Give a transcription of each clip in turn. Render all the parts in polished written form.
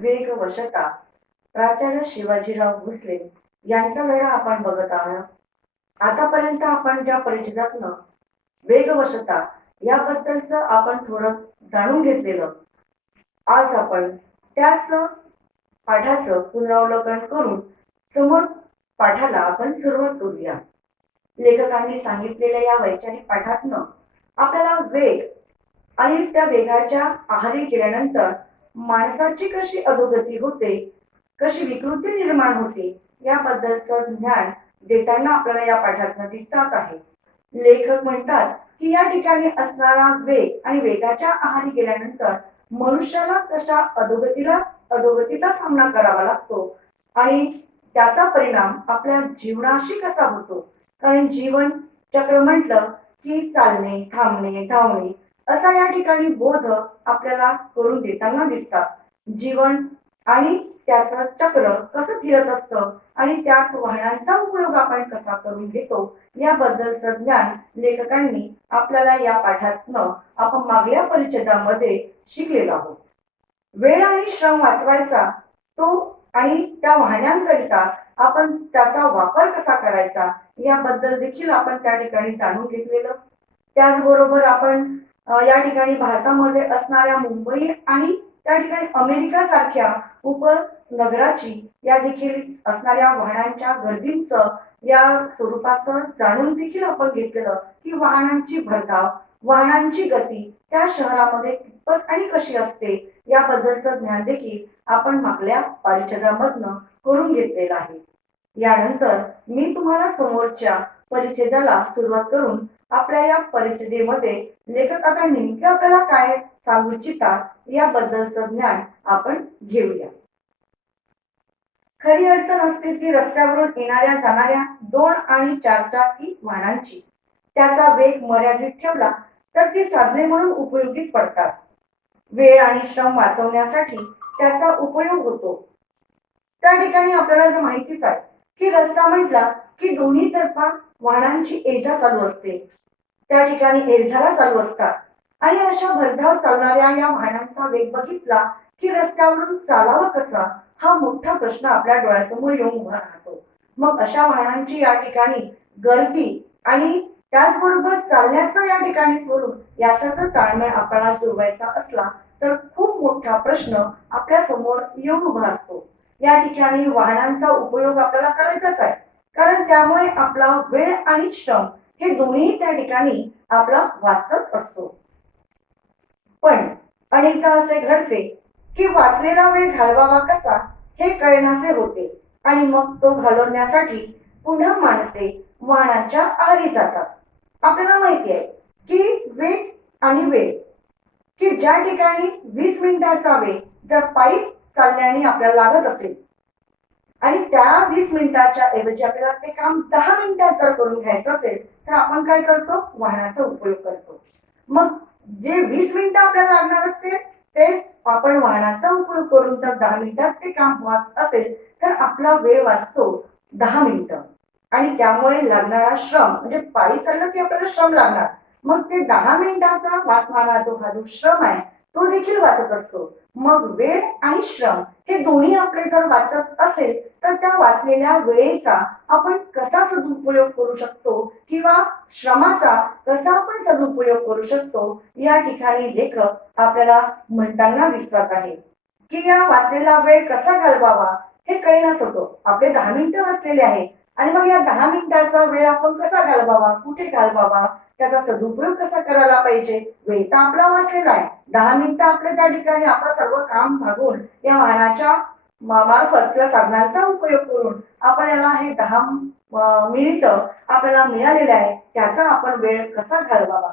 वेग वशता प्राचार्य शिवाजीराव भोसले यांचा लढा आपण बघत आहोत. आतापर्यंत आपण ज्या परिच्छेदातनं वेगवशता याबद्दलचं आपण थोडं जाणून घेतलेलं. आज आपण त्याच पाठाचं पुनरावलोकन करून समोर पाठाला आपण सुरुवात करूया. लेखकांनी सांगितलेल्या या वैचारिक पाठातनं आपल्याला वेग आणि त्या वेगाच्या आहारी गेल्यानंतर माणसाची कशी अधोगती होते, कशी विकृती निर्माण होते याबद्दलचं ज्ञान देताना आपल्याला या पाठातनं दिसतात आहे. लेखक म्हणतात की या ठिकाणी असणारा वेग आणि वेगाच्या आहारी गेल्यानंतर मनुष्याला कशा अधोगतीचा सामना करावा लागतो आणि त्याचा परिणाम आपल्या जीवनाशी कसा होतो. कारण जीवन चक्र म्हटलं की चालणे, थांबणे, धावणे असा या ठिकाणी बोध आपल्याला करून देताना दिसतात. जीवन आणि त्याचं चक्र कसं फिरत असतं आणि त्यात वाहनांचा उपयोग आपण कसा करून घेतो याबद्दलचं ज्ञान लेखकांनी आपल्याला या पाठातनं आपण मागल्या परिच्छेदामध्ये शिकलेलो आहोत. वेळ आणि श्रम वाचवायचा तो आणि त्या वाहनांकरिता आपण त्याचा वापर कसा करायचा याबद्दल देखील आपण त्या ठिकाणी जाणून घेतलेलं. त्याचबरोबर आपण या ठिकाणी भारतामध्ये असणाऱ्या मुंबई आणि त्या ठिकाणी अमेरिका सारख्या उपनगराची या देखील असणाऱ्या वाहनांच्या गर्दींचं या स्वरूपाचं जाणून देखील आपण घेतलेलं की वाहनांची भरधाव, वाहनांची गती त्या शहरामध्ये कितपत आणि कशी असते याबद्दलचं ज्ञान देखील आपण मागल्या परिच्छेदामधनं करून घेतलेलं आहे. यानंतर मी तुम्हाला समोरच्या परिच्छेदाला सुरुवात करून आपल्या या परिच्छेदेमध्ये लेखक आता नेमके आपल्याला काय सांगू इच्छितात याबद्दलचं ज्ञान आपण घेऊया. खरी अडचण असते ती रस्त्यावरून येणाऱ्या जाणाऱ्या 2 आणि 4 चाकी वाहनांची. त्याचा वेग मर्यादित ठेवला तर ती साधने म्हणून उपयोगी पडतात. वेळ आणि श्रम वाचवण्यासाठी त्याचा उपयोग होतो. त्या ठिकाणी आपल्याला जर माहितीच आहे की रस्ता म्हटला की दोन्ही तर्फा वाहनांची ये-जा चालू असते. त्या ठिकाणी एरझारा चालू असतात आणि अशा भरधाव चालणाऱ्या या वाहनांचा वेग बघितला की रस्त्यावरून चालावं कसा हा मोठा प्रश्न आपल्या डोळ्यासमोर येऊन उभा राहतो. मग अशा वाहनांची या ठिकाणी गर्दी आणि त्याचबरोबर चालण्याचं या ठिकाणी सोडून याचा जर ताळमेळ आपल्याला जुळवायचा असला तर खूप मोठा प्रश्न आपल्या समोर येऊन उभा असतो. या ठिकाणी वाहनांचा उपयोग आपल्याला करायचाच आहे कारण त्यामुळे आपला वेळ आणि श्रम हे दोन्ही त्या ठिकाणी आपला वाचत असतो. पण अनेकदा असे घडते की वाचलेला वेळ घालवावा कसा हे कळण्याचे होते आणि मग तो घालवण्यासाठी पुन्हा माणसे वाहनांच्या आहारी जातात. आपल्याला माहिती आहे की वेग आणि वेळ की ज्या ठिकाणी 20 मिनिटाचा वेग जर पायी चालल्याने आपल्याला लागत असेल आणि त्या 20 मिनिटाच्या ऐवजी आपल्याला ते काम 10 मिनिटात जर करून घ्यायचं असेल तर आपण काय करतो वाहनाचा उपयोग करतो. मग जे 20 मिनिटं आपल्याला लागणार असते तेच आपण वाहनाचा उपयोग करून जर 10 मिनिटात ते काम होत असेल तर आपला वेळ वाचतो 10 मिनिटं आणि त्यामुळे लागणारा श्रम म्हणजे पायी चाललं की आपल्याला श्रम लागणार. मग ते 10 मिनिटाचा वाचणारा जो हा जो श्रम आहे तो देखील वाचत असतो. मग वेळ आणि श्रम हे दोन्ही आपले जर वाचत असेल तर त्या वाचलेल्या वेळेचा आपण कसा सदुपयोग करू शकतो किंवा श्रमाचा कसा आपण सदुपयोग करू शकतो या ठिकाणी लेखक आपल्याला म्हणताना दिसत आहे की या वाचलेला वेळ कसा घालवावा हे कळेनाच होतं. आपले 10 मिनिटं वाचलेले आहे आणि मग या 10 मिनिटाचा वेळ आपण कसा घालवावा, कुठे घालवावा, त्याचा सदुपयोग कसा करायला पाहिजे. वेळ तर आपला वाचलेला आहे. 10 मिनिटं आपल्या त्या ठिकाणी आपलं सर्व काम भागून या वाहनाच्या मार्फत किंवा साधनांचा उपयोग करून आपण याला हे 10 मिनिटं आपल्याला मिळालेले आहे त्याचा आपण वेळ कसा घालवावा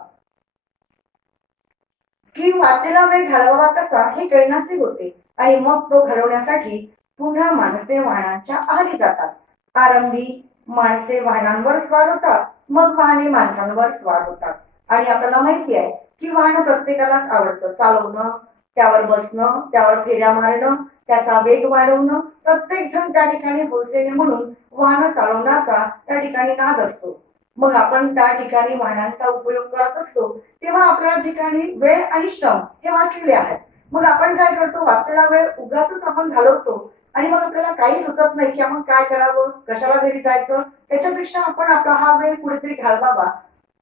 की वाचलेला वेळ घालवावा कसा हे कळण्याचे होते आणि मग तो घालवण्यासाठी पुन्हा माणसे वाहनांच्या आहारी जातात. आरंभी माणसे वाहनांवर स्वार होतात, मग वाहने माणसांवर स्वार होतात आणि आपल्याला माहिती आहे की वाहन प्रत्येकालाच आवडतं. चालवणं, त्यावर बसणं, त्यावर फेऱ्या मारणं, त्याचा वेग वाढवणं प्रत्येक जण त्या ठिकाणी हौसेने म्हणून वाहन चालवण्याचा त्या ठिकाणी नाद असतो. मग आपण त्या ठिकाणी वाहनांचा उपयोग करत असतो तेव्हा आपल्या ठिकाणी वेळ आणि श्रम हे वाचलेले आहेत. मग आपण काय करतो, वाचलेला वेळ उगाच आपण घालवतो आणि मग आपल्याला काही सुचत नाही की आपण काय करावं, कशाला घरी जायचं. त्याच्यापेक्षा आपण आपला हा वेळ कुठेतरी घालवावा.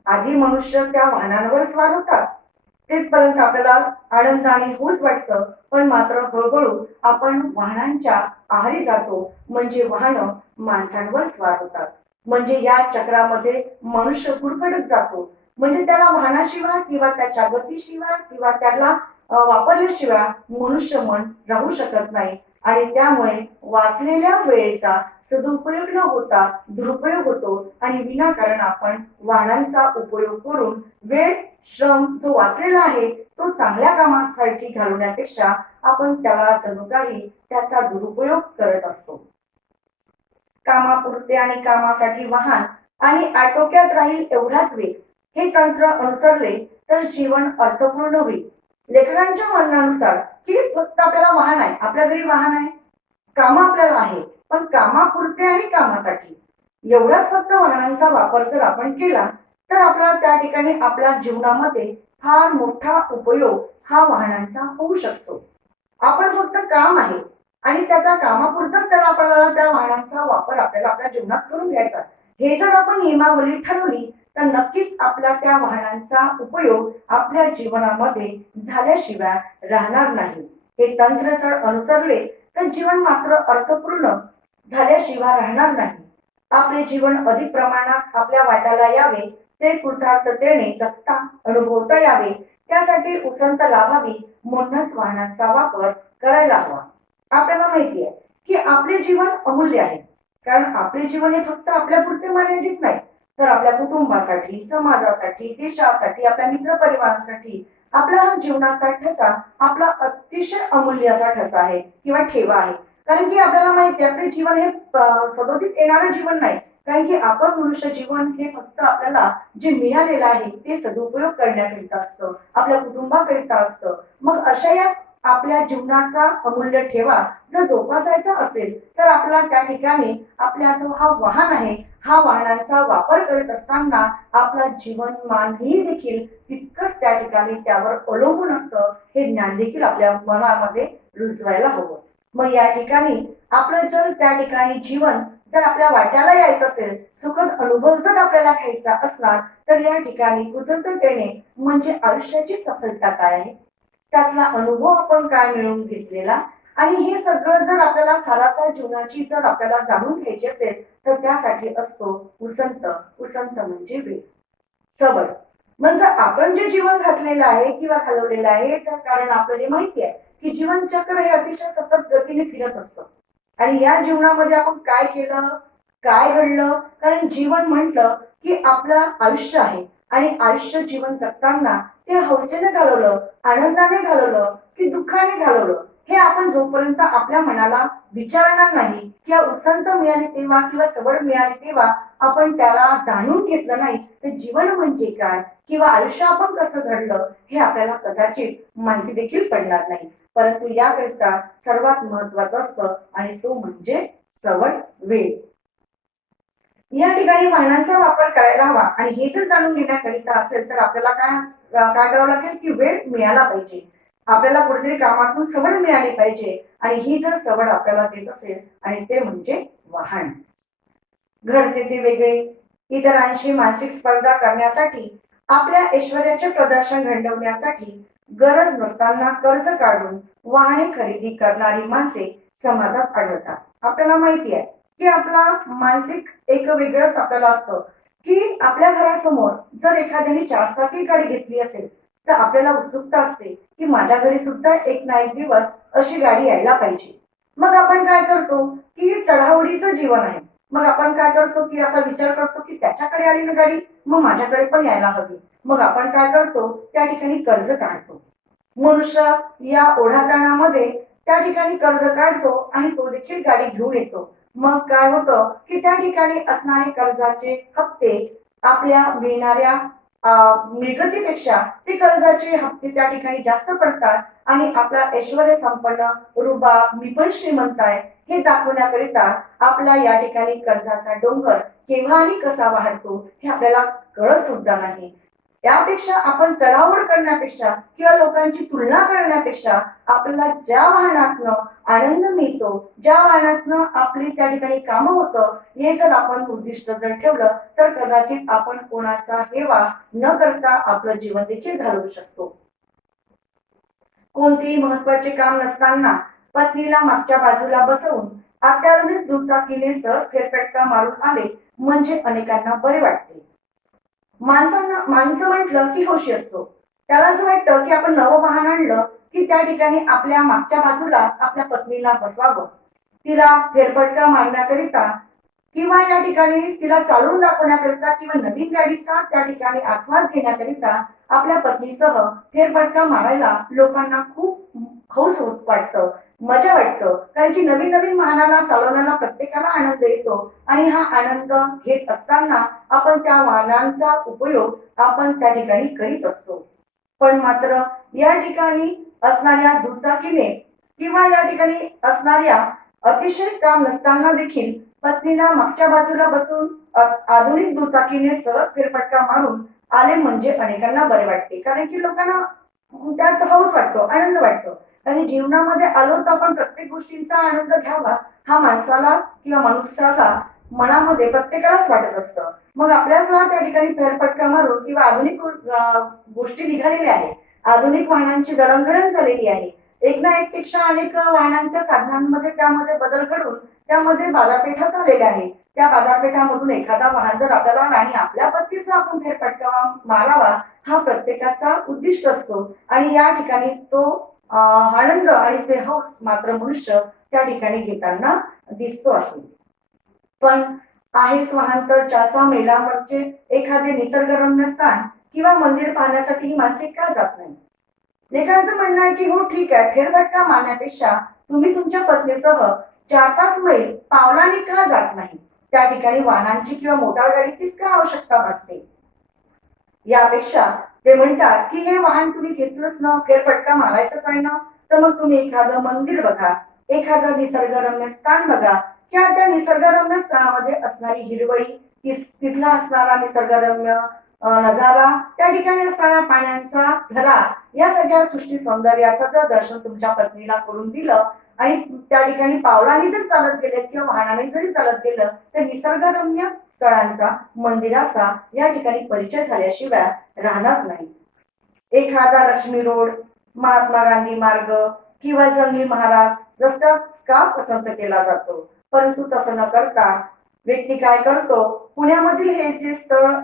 आधी मनुष्य त्या वाहनांवर स्वार होतात, तिथपर्यंत आपल्याला आनंद आणि हौस वाटतं, पण मात्र हळूहळू आपण वाहनांच्या आहारी जातो, म्हणजे वाहनं माणसांवर स्वार होतात. म्हणजे या चक्रामध्ये मनुष्य गुरफटत जातो. म्हणजे त्याला वाहनाशिवाय किंवा त्याच्या गतीशिवाय किंवा त्याला वापरल्याशिवाय मनुष्य मन राहू शकत नाही. आणि त्यामुळे वाचलेल्या वेळेचा सदुपयोग न होता दुरुपयोग होतो आणि विनाकारण आपण वाहनांचा उपयोग करून वेळ, श्रम जो वाचलेला आहे तो चांगल्या कामासाठी घालवण्यापेक्षा आपण त्याला जणू काही त्याचा दुरुपयोग करत असतो. कामापुरते आणि कामासाठी वाहन आणि आटोक्यात राहील एवढाच वेग हे तंत्र अनुसरले तर जीवन अर्थपूर्ण होईल. लेखकांच्या म्हणण्यानुसार की फक्त आपल्याला वाहन आहे, आपल्या घरी वाहन आहे, काम आपल्याला आहे, पण कामापुरते आणि कामासाठी एवढाच फक्त वाहनांचा वापर जर आपण केला तर आपल्याला त्या ठिकाणी आपल्या जीवनामध्ये फार मोठा उपयोग हा वाहनांचा होऊ शकतो. आपण फक्त काम आहे आणि त्याच्या कामापुरताच त्याला आपल्याला त्या वाहनांचा वापर आपल्याला आपल्या जीवनात करून घ्यायचा, हे जर आपण नियमावली ठरवली तर नक्कीच आपल्या त्या वाहनांचा उपयोग आपल्या जीवनामध्ये झाल्याशिवाय राहणार नाही. हे तंत्र जर अनुसरले तर जीवन मात्र अर्थपूर्ण झाल्याशिवाय राहणार नाही. आपले जीवन अधिक प्रमाणात आपल्या वाट्याला यावे, ते कृतार्थतेने जगता अनुभवता यावे, त्यासाठी उसंत लावावी म्हणूनच वाहनांचा वापर करायला हवा. आपल्याला माहिती आहे की आपले जीवन अमूल्य आहे, कारण आपले जीवन हे फक्त आपल्यापुरते मर्यादित नाही, तर आपल्या कुटुंबासाठी, समाजासाठी, देशासाठी, आपल्या मित्रपरिवारांसाठी आपला हा जीवनाचा ठसा आपला अतिशय अमूल्य असा ठसा आहे किंवा ठेवा आहे. कारण की आपल्याला माहिती आहे आपले जीवन हे सदोदित येणारं जीवन नाही, कारण की आपण मनुष्य जीवन हे फक्त आपल्याला जे मिळालेलं आहे ते सदुपयोग करण्याकरिता असतं, आपल्या कुटुंबाकरिता असतं. मग अशा या आपल्या जीवनाचा अमूल्य ठेवा जर जोपासायचा असेल तर आपला त्या ठिकाणी आपला जो हा वाहन आहे, हा वाहनांचा वापर करत असताना आपला जीवनमान ही देखील तितकंच त्या ठिकाणी त्यावर अवलंबून असतं, हे ज्ञान देखील आपल्या मनामध्ये रुजवायला हवं. मग या ठिकाणी आपलं जर त्या ठिकाणी जीवन जर आपल्या वाट्याला यायचं असेल, सुखद अनुभव जर आपल्याला घ्यायचा असणार तर या ठिकाणी कृतज्ञतेने म्हणजे आयुष्याची सफलता काय आहे, त्यातला अनुभव आपण काय मिळवून घेतलेला, आणि हे सगळं जर आपल्याला सारासार जीवनाची जर आपल्याला जाणून घ्यायची असेल तर त्यासाठी असतो उसंत. उसंत म्हणजे वेळ, सबळ. म्हणजे आपण जे जीवन घातलेलं आहे किंवा घालवलेलं आहे तर कारण आपल्याला माहिती आहे की जीवन चक्र हे अतिशय सतत गतीने फिरत असतं. आणि या जीवनामध्ये आपण काय केलं, काय घडलं, कारण जीवन म्हटलं की आपलं आयुष्य आहे आणि आयुष्य जीवन जगताना ते हौसेने घालवलं, आनंदाने घालवलं की दुःखाने घालवलं, हे आपण जोपर्यंत आपल्या मनाला विचारणार नाही किंवा उसंत मिळाली तेव्हा किंवा सवड मिळाली तेव्हा आपण त्याला जाणून घेतलं नाही तर जीवन म्हणजे काय किंवा आयुष्य आपण कसं घडलं हे आपल्याला कदाचित माहिती देखील पडणार नाही. परंतु याकरिता सर्वात महत्वाचं असतं आणि तो म्हणजे सवड वेळ. या ठिकाणी वाहनांचा वापर करायला हवा आणि हे जर जाणून घेण्याकरिता असेल तर आपल्याला काय करावं लागेल की वेळ मिळाला पाहिजे, आपल्याला कुठेतरी कामातून सवड मिळाली पाहिजे आणि ही जर सवड आपल्याला देत असेल आणि ते म्हणजे वाहन. घडते ते वेगळे, इतरांशी मानसिक स्पर्धा करण्यासाठी, आपल्या ऐश्वर्याचे प्रदर्शन घडवण्यासाठी गरज नसताना कर्ज काढून वाहने खरेदी करणारी माणसे समाजात आढळतात. आपल्याला माहिती आहे की आपला मानसिक एक वेगळंच आपल्याला असतं की आपल्या घरासमोर जर एखाद्याने चारचाकी गाडी घेतली असेल तर आपल्याला उत्सुकता असते की माझ्या घरी सुद्धा एक ना एक दिवस अशी गाडी यायला पाहिजे. मग आपण काय करतो की चढाओढीचं जीवन आहे, मग आपण काय करतो की असा विचार करतो की त्याच्याकडे आली ना गाडी मग माझ्याकडे पण यायला हवी. मग आपण काय करतो त्या ठिकाणी कर्ज काढतो. मनुष्य या ओढाताणामध्ये त्या ठिकाणी कर्ज काढतो आणि तो देखील गाडी घेऊन येतो. मग काय होतं की त्या ठिकाणी असणारे कर्जाचे हप्ते आपल्या मिळणाऱ्या मिळकतीपेक्षा ते कर्जाचे हप्ते त्या ठिकाणी जास्त पडतात आणि आपला ऐश्वर्य संपन्न रुबा मी पण श्रीमंत आहे हे दाखवण्याकरिता आपला या ठिकाणी कर्जाचा डोंगर केव्हा आणि कसा वाढतो हे आपल्याला कळत सुद्धा नाही. यापेक्षा आपण चढाओढ करण्यापेक्षा किंवा लोकांची तुलना करण्यापेक्षा आपल्याला ज्या वाहनातनं आनंद मिळतो, ज्या वाहनातनं आपली त्या ठिकाणी कामं होतं, हे जर आपण उद्दिष्ट जर ठेवलं तर कदाचित आपण कोणाचा हेवा न करता आपलं जीवन देखील घालवू शकतो. कोणतेही महत्वाचे काम नसताना पत्नीला मागच्या बाजूला बसवून अत्याधुनिक दुचाकीने सहज फेरफटका मारून आले म्हणजे अनेकांना बरे वाटते. माणसं म्हटलं की हौशी असतो. त्याला असं वाटतं की आपण नवं वाहन आणलं की त्या ठिकाणी आपल्या मागच्या बाजूला आपल्या पत्नीला बसवावं, तिला फेरफटका मारण्याकरिता किंवा या ठिकाणी तिला चालवून दाखवण्याकरिता किंवा नवीन गाडीचा त्या ठिकाणी आस्वाद घेण्याकरिता आपल्या पत्नीसह फेरफटका मारायला लोकांना खूप हौस होत वाटतं, मजा वाटतं. कारण की नवीन नवीन वाहनाला चालवण्याला प्रत्येकाला आनंद येतो आणि हा आनंद घेत असताना आपण त्या वाहनांचा उपयोग आपण त्या ठिकाणी करीत असतो. पण मात्र या ठिकाणी असणाऱ्या दुचाकीने किंवा या ठिकाणी असणाऱ्या अतिशय काम नसताना देखील पत्नीला मागच्या बाजूला बसून आधुनिक दुचाकीने सहज फेरफटका मारून आले म्हणजे अनेकांना बरे वाटते. कारण की लोकांना त्यात हौस वाटतो, आनंद वाटतो. आणि जीवनामध्ये आलो तर आपण प्रत्येक गोष्टींचा आनंद घ्यावा हा माणसाला किंवा मनुष्याला मनामध्ये प्रत्येकालाच वाटत असतं. मग आपल्याला त्या ठिकाणी फेरफटका मारून किंवा आधुनिक गोष्टी निघालेल्या आहेत, आधुनिक वाहनांची जडणघडण झालेली आहे, एक ना एक पेक्षा अनेक वाहनांच्या साधनांमध्ये त्यामध्ये बदल घडून त्यामध्ये बाजारपेठात आलेल्या आहे. त्या बाजारपेठामधून एखादा वाहन जर आपल्याला आणि आपल्या पत्नीचा आपण फेरफटका मारावा हा प्रत्येकाचा उद्दिष्ट असतो आणि या ठिकाणी तो आनंद आणि ते हौस मात्र मनुष्य त्या ठिकाणी घेताना दिसतो आहे. पण आहेच वाहन तर चासा मेला म्हणजे एखादे निसर्गरम्य स्थान किंवा मंदिर पाहण्यासाठी ही माणसे का जात नाही. लेखांचं म्हणणं आहे की हो ठीक आहे, फेरफटका मारण्यापेक्षा तुम्ही तुमच्या पत्नीसह 4-5 मैल पावलाने का जात नाही, त्या ठिकाणी वाहनांची किंवा मोटार गाडीचीच का आवश्यकता भासते. यापेक्षा ते म्हणतात की हे वाहन तुम्ही घेतलंच ना, फेरफटका मारायचंच आहे ना, तर मग तुम्ही एखादं मंदिर बघा, एखादं निसर्गरम्य स्थान बघा किंवा त्या निसर्गरम्य स्थळामध्ये असणारी हिरवळी, तिथला असणारा निसर्गरम्य नजारा, त्या ठिकाणी असणारा पाण्याचा झरा, या सगळ्या सृष्टी सौंदर्याचं जर दर्शन तुमच्या पत्नीला करून दिलं आणि त्या ठिकाणी पावलांनी जर चालत गेले किंवा वाहनाने जरी चालत गेलं तर निसर्गरम्य स्थळांचा, मंदिराचा या ठिकाणी परिचय झाल्याशिवाय राहणार नाही. एखादा लक्ष्मी रोड, महात्मा गांधी मार्ग किंवा जंगली महाराज रस्ता का पसंत केला जातो, परंतु तसं न करता व्यक्ती काय करतो, पुण्यामधील हे जे स्थळ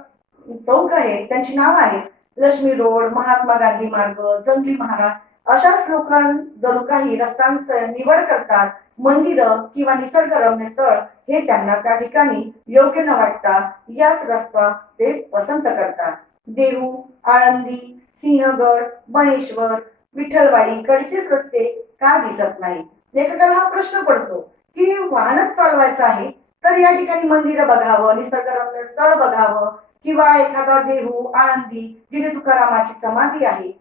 चौक आहेत त्यांची नाव आहेत लक्ष्मी रोड, महात्मा गांधी मार्ग, जंगली महाराज, अशाच लोकांना जणू काही रस्त्यांचं निवड करतात. मंदिरं किंवा निसर्गरम्य स्थळ हे त्यांना त्या ठिकाणी योग्य न वाटता याच रस्ता ते पसंत करतात. देहू, आळंदी, सिंहगड, बनेश्वर, विठ्ठलवाडी कडचेच रस्ते का दिसत नाही. लेखकाला हा प्रश्न पडतो की वाहनच चालवायचं आहे तर या ठिकाणी मंदिर बघावं, निसर्गरम्य स्थळ बघावं किंवा एखादा देहू, आळंदी जिथे तुकारामाची समाधी आहे,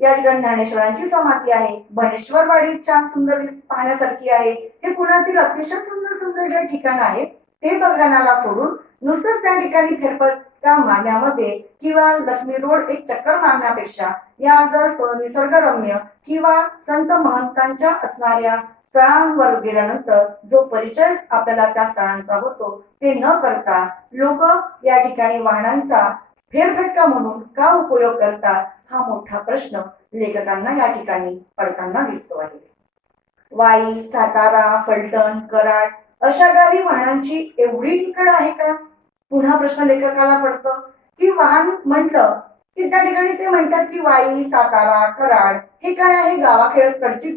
या ठिकाणी ज्ञानेश्वरांची समाधी आहे, बनेश्वरवाडी छान सुंदर पाहण्यासारखी आहे, हे पुण्यातील अतिशय सुंदर सुंदर जे ठिकाण आहे ते बघण्याला सोडून नुसतंच त्या ठिकाणी फेरफटका मारण्यामध्ये किंवा लक्ष्मी रोड एक चक्कर मारण्यापेक्षा या जर निसर्गरम्य किंवा संत महंतांच्या असणाऱ्या स्थळांवर गेल्यानंतर जो परिचय आपल्याला त्या स्थळांचा होतो ते न करता लोक या ठिकाणी वाहनांचा फेरफटका म्हणून का उपयोग करतात हा मोठा प्रश्न लेखकांना या ठिकाणी पडताना दिसतो आहे. वाई, सातारा, फलटण, कराड अशा गावी वाहनांची एवढी निकड आहे का, पुन्हा प्रश्न लेखकाला पडतो की वाहन म्हटलं की त्या ठिकाणी ते म्हणतात की वाई, सातारा, कराड हे काय आहे, गावाखेड्याकडची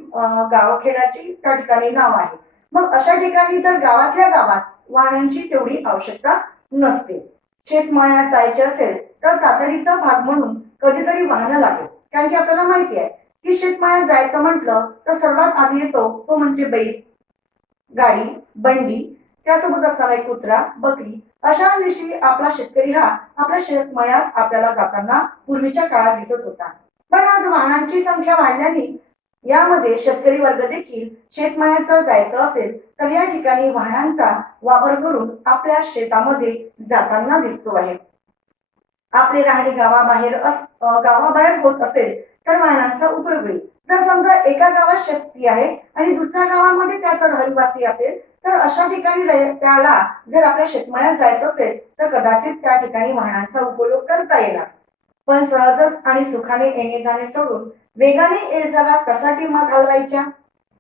गावाखेड्याची त्या ठिकाणी नाव आहे. मग अशा ठिकाणी जर गावातल्या गावात वाहनांची तेवढी आवश्यकता नसते. शेतमळ्यात जायचे असेल तर तातडीचा भाग म्हणून कधीतरी वाहनं लागेल. कारण की आपल्याला माहिती आहे की शेतमळ्यात जायचं म्हटलं तर सर्वात आधी येतो तो म्हणजे बैल गाडी, बंडी, त्यासोबत असणारा एक कुत्रा, बकरी. अशा दिवशी आपला शेतकरी हा आपल्या शेतमळ्यात आपल्याला जाताना पूर्वीच्या काळात दिसत होता. पण आज वाहनांची संख्या वाढल्याने यामध्ये शेतकरी वर्ग देखील शेतमळ्यात जर जायचं असेल तर या ठिकाणी वाहनांचा वापर करून आपल्या शेतामध्ये जाताना दिसतो आहे. आपली राहणी गावाबाहेर होत असेल तर वाहनांचा उपयोग होईल. जर समजा एका गावात शेती आहे आणि दुसऱ्या गावामध्ये त्याचा रहिवासी असेल तर अशा ठिकाणी त्याला जर आपल्या शेतमळ्यात जायचं असेल तर कदाचित त्या ठिकाणी वाहनांचा उपयोग करता येणार. पण सहजच आणि सुखाने येणे जाणे सोडून वेगाने ये जा कशासाठी मग घालवायच्या?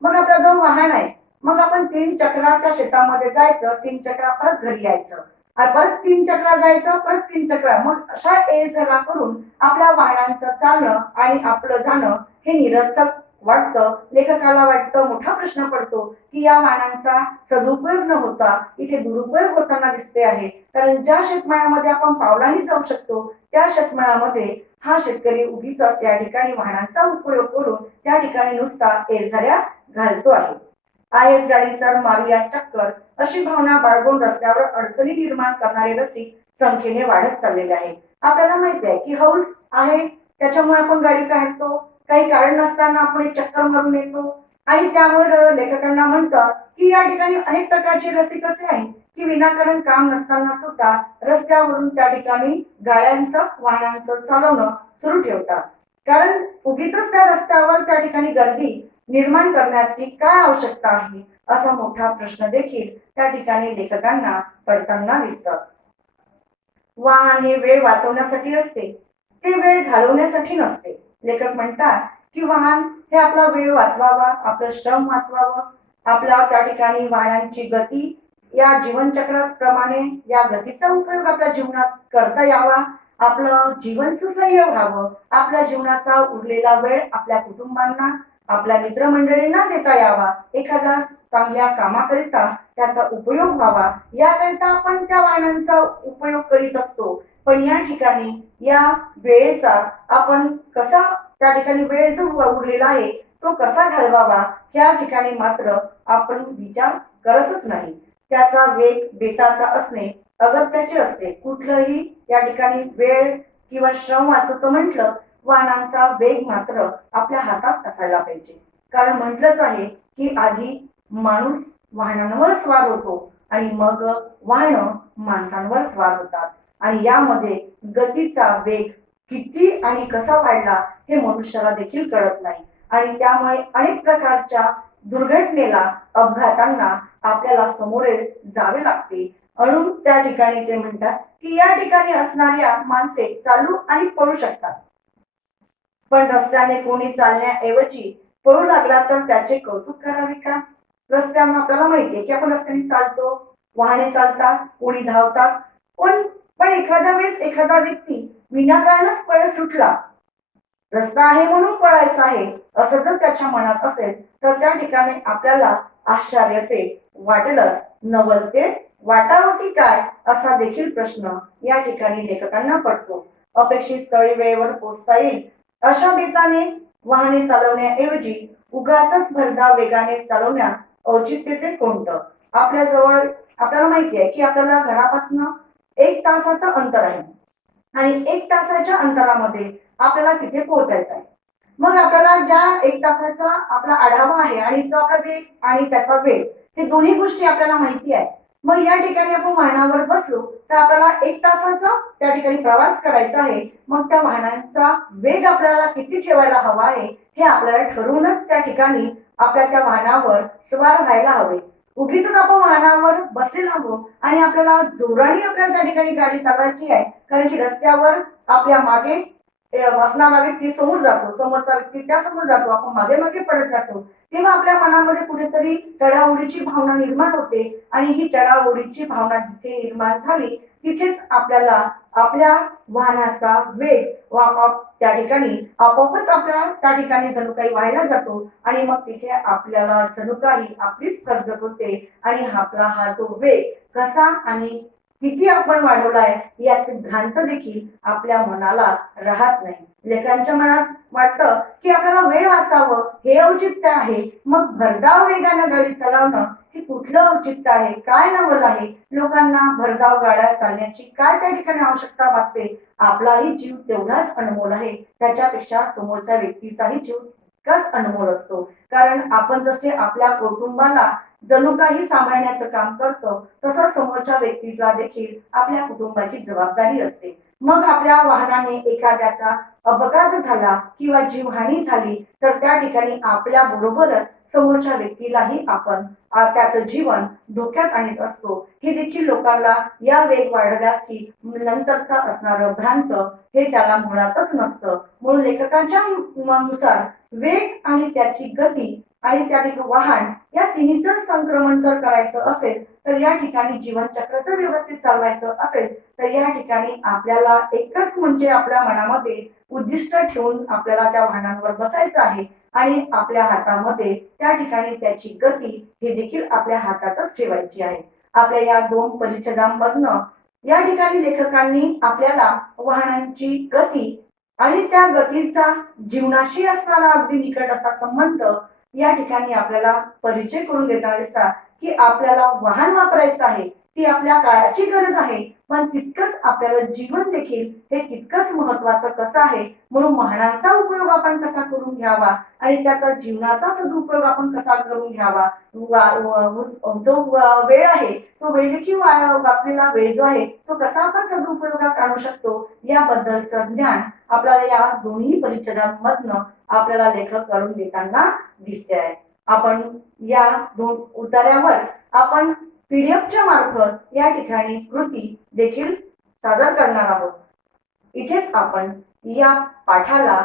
मग आपला जो वाहन आहे, मग आपण 3 चक्रा त्या शेतामध्ये जायचं, 3 चक्रा परत घरी यायचं, आणि परत 3 चक्रा जायचं, परत 3 चक्रा, मग अशा ये जा करून आपल्या वाहनांचं चालणं आणि आपलं जाणं हे निरर्थक वाटतं. लेखकाला वाटतं, मोठा प्रश्न पडतो की या वाहनांचा सदुपयोग न होता इथे दुरुपयोग होताना दिसते आहे. कारण ज्या शेतमाळ्यामध्ये आपण पावलांनी जाऊ शकतो त्या शेतमाळ्यामध्ये हा शेतकरी उगीच या ठिकाणी वाहनांचा उपयोग करून त्या ठिकाणी नुसता एरझाऱ्या घालतो आहे. आहेच गाडी तर मारूया चक्कर, अशी भावना बाळगून रस्त्यावर अडचणी निर्माण करणारे रसिक संख्येने वाढत चाललेले आहे. आपल्याला माहिती आहे की हौस आहे त्याच्यामुळे आपण गाडी काढतो, काही कारण नसताना आपण एक चक्कर मारून येतो, आणि त्यामुळे लेखकांना म्हणतात की या ठिकाणी अनेक प्रकारचे रसिक असे आहेत की विनाकारण काम नसताना सुद्धा रस्त्यावरून त्या ठिकाणी गाड्यांचं वाहनांचं चालवणं सुरू ठेवतात. कारण उगीच त्या रस्त्यावर त्या ठिकाणी गर्दी निर्माण करण्याची काय आवश्यकता आहे, असा मोठा प्रश्न देखील त्या ठिकाणी लेखकांना पडताना दिसतात. वाहन हे वेळ वाचवण्यासाठी असते, ते वेळ घालवण्यासाठी नसते. लेखक म्हणतात की वाहन हे आपला वेळ वाचवावा, आपलं श्रम वाचवावं, आपल्या त्या ठिकाणी वाहनांची गती या जीवनचक्राप्रमाणे या गतीचा उपयोग आपल्या जीवनात करता यावा, आपलं जीवन सुसह्य व्हावं, आपल्या जीवनाचा उरलेला वेळ आपल्या कुटुंबांना, आपल्या मित्रमंडळींना देता यावा, एखाद्या चांगल्या कामाकरिता त्याचा उपयोग व्हावा, याकरिता आपण त्या वाहनांचा उपयोग करीत असतो. पण या ठिकाणी या वेळेचा आपण कसा त्या ठिकाणी वेळ जो उरलेला आहे तो कसा घालवावा या ठिकाणी मात्र आपण विचार करतच नाही. त्याचा वेग बेताचा असणे अगत्याचे असते. कुठलंही या ठिकाणी वेळ किंवा श्रम वाचवतो म्हटलं, वाहनांचा वेग मात्र आपल्या हातात असायला पाहिजे. कारण म्हटलंच आहे की आधी माणूस वाहनांवर स्वार होतो आणि मग वाहनं माणसांवर स्वार होतात, आणि यामध्ये गतीचा वेग किती आणि कसा वाढला हे मनुष्याला देखील कळत नाही, आणि त्यामुळे अनेक प्रकारच्या दुर्घटनेला, अपघातांना आपल्याला सामोरे जावे लागते. म्हणून त्या ठिकाणी ते म्हणतात की या ठिकाणी असणाऱ्या माणसे चालू आणि पळू शकतात, पण रस्त्याने कोणी चालण्याऐवजी पळू लागला तर त्याचे कौतुक करावे का? रस्त्यावर आपल्याला माहितीये की आपण रस्त्याने चालतो, वाहने चालतात, कोणी धावतात, पण पण एखाद्या वेळेस एखादा व्यक्ती विनाकारणच पळ सुटला, रस्ता आहे म्हणून पळायचं आहे असं जर त्याच्या मनात असेल तर त्या ठिकाणी आपल्याला आश्चर्य ते वाटेलच, नवल ते वाटावं की काय असा देखील प्रश्न या ठिकाणी लेखकांना पडतो. अपेक्षित स्थळी वेळेवर पोहोचता येईल अशा बेताने वाहने चालवण्याऐवजी उगाचच भरधाव वेगाने चालवण्यात औचित्य ते कोणतं? आपल्या जवळ आपल्याला माहिती आहे की आपल्याला घरापासून 1 तासाचं अंतर आहे आणि 1 तासाच्या अंतरामध्ये आपल्याला तिथे पोहोचायचं आहे. मग आपल्याला ज्या 1 तासाचा आपला आढावा आहे आणि तो आपला वेग आणि त्याचा वेळ हे दोन्ही गोष्टी आपल्याला माहिती आहे. मग या ठिकाणी आपण वाहनावर बसलो तर आपल्याला 1 तासाचा त्या ठिकाणी प्रवास करायचा आहे. मग त्या वाहनांचा वेग आपल्याला किती ठेवायला हवा आहे हे आपल्याला ठरवूनच त्या ठिकाणी आपल्या त्या वाहनावर स्वार व्हायला हवे. उगीच आपण वाहनावर बसलेलो आहोत आणि आपल्याला जोराने आपल्याला त्या ठिकाणी गाडी चालवायची आहे, कारण की रस्त्यावर आपल्या मागे वाचणारा व्यक्ती समोर जातो, समोरचा व्यक्ती त्या समोर जातो, आपण मागे मागे पडत जातो, तेव्हा आपल्या मनामध्ये कुठेतरी चढाओढीची भावना निर्माण होते, आणि ही चढाओढीची भावना जिथे निर्माण झाली तिथेच आपल्याला आपल्या वाहनाचा वेग व आपोआप त्या ठिकाणी आपोआपच आपल्या त्या ठिकाणी जणू काही वाढला जातो, आणि मग तिथे आपल्याला जणू काही आपलीच फसगत होते, आणि आपला हा जो वेग कसा आणि किती आपण वाढवलाय याचे भ्रांत देखील आपल्या मनाला राहत नाही. लेखकांच्या मनात वाटतं की आपल्याला वेळ वाचावं हे औचित्य आहे, मग भरधाव वेगानं गाडी चालवणं हे कुठलं औचित्य आहे, काय नवल आहे? लोकांना भरधाव गाड्या चालण्याची काय त्या ठिकाणी आवश्यकता भासते? आपलाही जीव तेवढाच अनमोल आहे, त्याच्यापेक्षा समोरच्या व्यक्तीचाही जीव तितकाच अनमोल असतो. कारण आपण जसे आपल्या कुटुंबाला जणू काही सांभाळण्याचं काम करतं, तसं समोरच्या व्यक्तीला देखील आपल्या कुटुंबाची जबाबदारी असते. मग आपल्या वाहनाने एखाद्याचा अपघात झाला किंवा जीवहानी झाली तर त्या ठिकाणी आपल्या बरोबरच समोरच्या व्यक्तीलाही आपण त्याचं जीवन धोक्यात आणत असतो. हे देखील लोकांना या वेग वाढल्याची नंतरचा असणारं भ्रांत हे त्याला मुळातच नसतं. म्हणून लेखकांच्या नुसार वेग आणि त्याची गती आणि त्या ठिकाणी वाहन या तिन्हीचं संक्रमण जर करायचं असेल तर या ठिकाणी जीवनचक्र जर व्यवस्थित चालवायचं असेल तर या ठिकाणी आपल्याला एकच म्हणजे आपल्या मनामध्ये उद्दिष्ट ठेवून आपल्याला त्या वाहनांवर बसायचं आहे आणि आपल्या हातामध्ये त्या ठिकाणी त्याची गती हे देखील आपल्या हातातच ठेवायची आहे. आपल्या या दोन परिच्छेदांमधनं या ठिकाणी लेखकांनी आपल्याला वाहनांची गती आणि त्या गतीचा जीवनाशी असणारा अगदी निकट असा संबंध या ठिकाणी आपल्याला परिचय करून देताना दिसतात की आपल्याला वाहन वापरायचं आहे, ती आपल्या काळाची गरज आहे, पण तितकंच आपल्याला जीवन देखील हे तितकंच महत्वाचं कसं आहे. म्हणून वाहनांचा उपयोग आपण कसा करून घ्यावा आणि त्याचा जीवनाचा सदुपयोग आपण कसा करून घ्यावा, जो वेळ आहे तो वेळ देखील वाचलेला वेळ जो आहे तो कसा आपण सदुपयोगात आणू शकतो याबद्दलचं ज्ञान आपल्याला या दोन्ही परिच्छेदांमधनं आपल्याला लेखक करून देताना दिसते आहे. आपण या दोन उतार्यावर आपण पीडीएफच्या मार्फत या ठिकाणी कृती देखील सादर करणार आहोत. इथेच आपण या पाठाला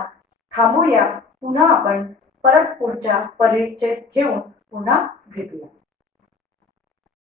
थांबूया. पुन्हा आपण परत पुढच्या परिच्छेद घेऊन पुन्हा भेटूया.